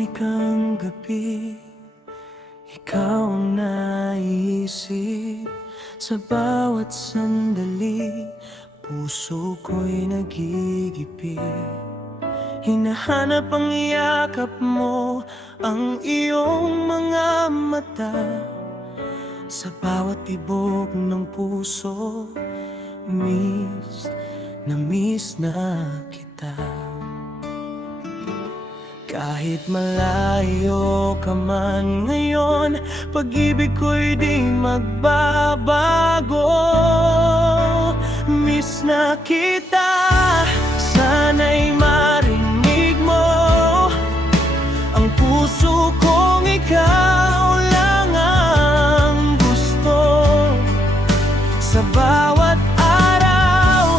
tahimik ang gabi, ikaw ang naiisip. Sa bawat sandali, puso ko'y nagigipit. Hinahanap ang yakap mo, ang iyong mga mata. Sa bawat tibok ng puso, miss na kita. Kahit malayo ka man ngayon, pag-ibig ko'y di magbabago. Miss na kita, sana'y marinig mo ang puso kong ikaw lang ang gusto. Sa bawat araw,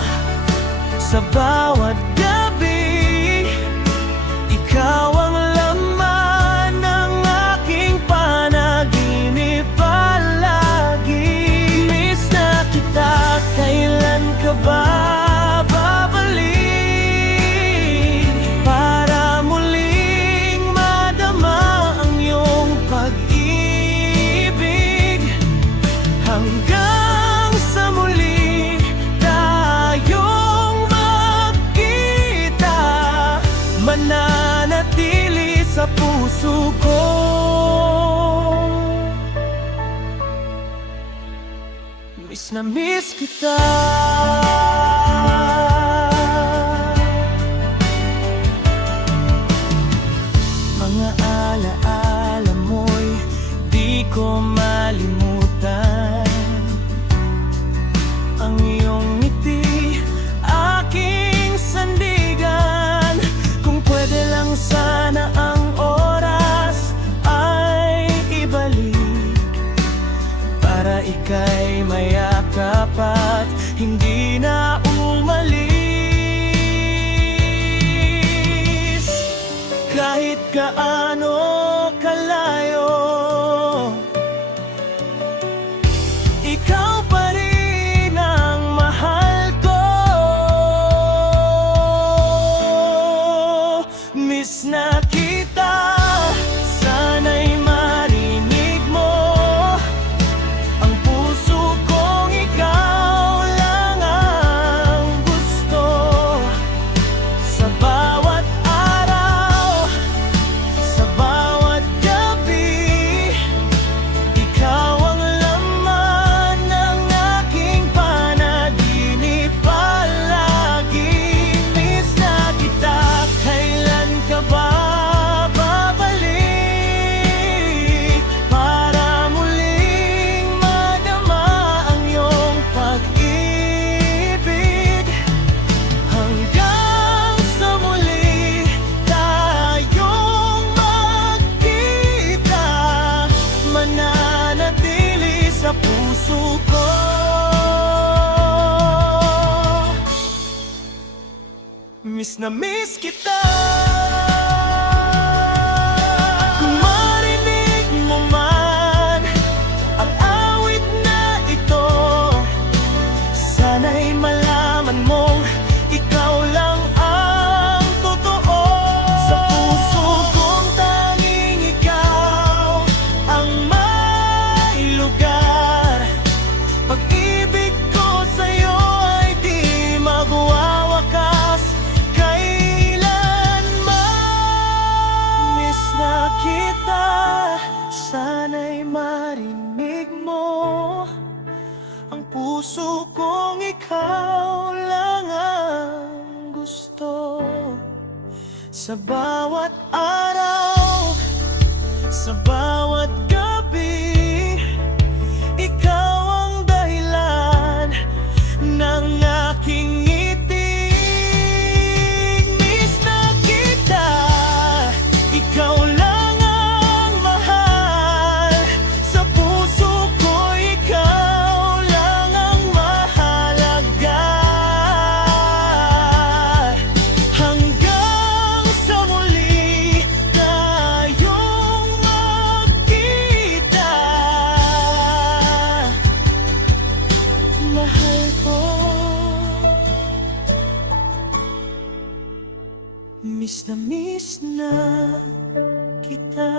sa bawat gabi, ikaw ang laman ng aking panaginip palagi. Miss na kita, kailan ka ba babalik? Para muling madama ang iyong pag-ibig. Hanggang sa muli tayong magkita, mananatili sa puso ko. Miss na miss kita. Mga alaala mo'y di ko malimutan. Ang iyong ngiti, aking sandigan. Kung pwede lang sana ang oras ay ibalik, para ika'y mayakap at hindi na umalis. Kahit gaano kalayo, ikaw pa rin ang mahal ko. Miss na kita, sana'y marinig mo ang puso kong ikaw lang ang gusto. Sa bawat araw, sa bawat gabi, ikaw ang laman ng aking panaginip palagi. Miss na kita, kailan ka ba babalik? Para muling madama ang iyong pag-ibig. Hanggang sa muli tayong magkita, mananatili sa puso ko. Miss na miss kita. Kung marinig mo man ang awit na ito, sana'y malaman mong ikaw lang ang totoo. Sa puso kong tanging ikaw ang may lugar. Pag-ibig ko sa'yo ay di magwawakas kailanman. Miss na kita, sana'y marinig mo ang puso kong ikaw lang ang gusto. Sa bawat araw, sa bawat gabi, ikaw ang dahilan ng aking ngiti. Miss na kita, ikaw lang ang mahal. Sa puso ko, ikaw lang ang mahalaga. Hanggang sa muli tayong magkita, mahal ko. Miss na kita.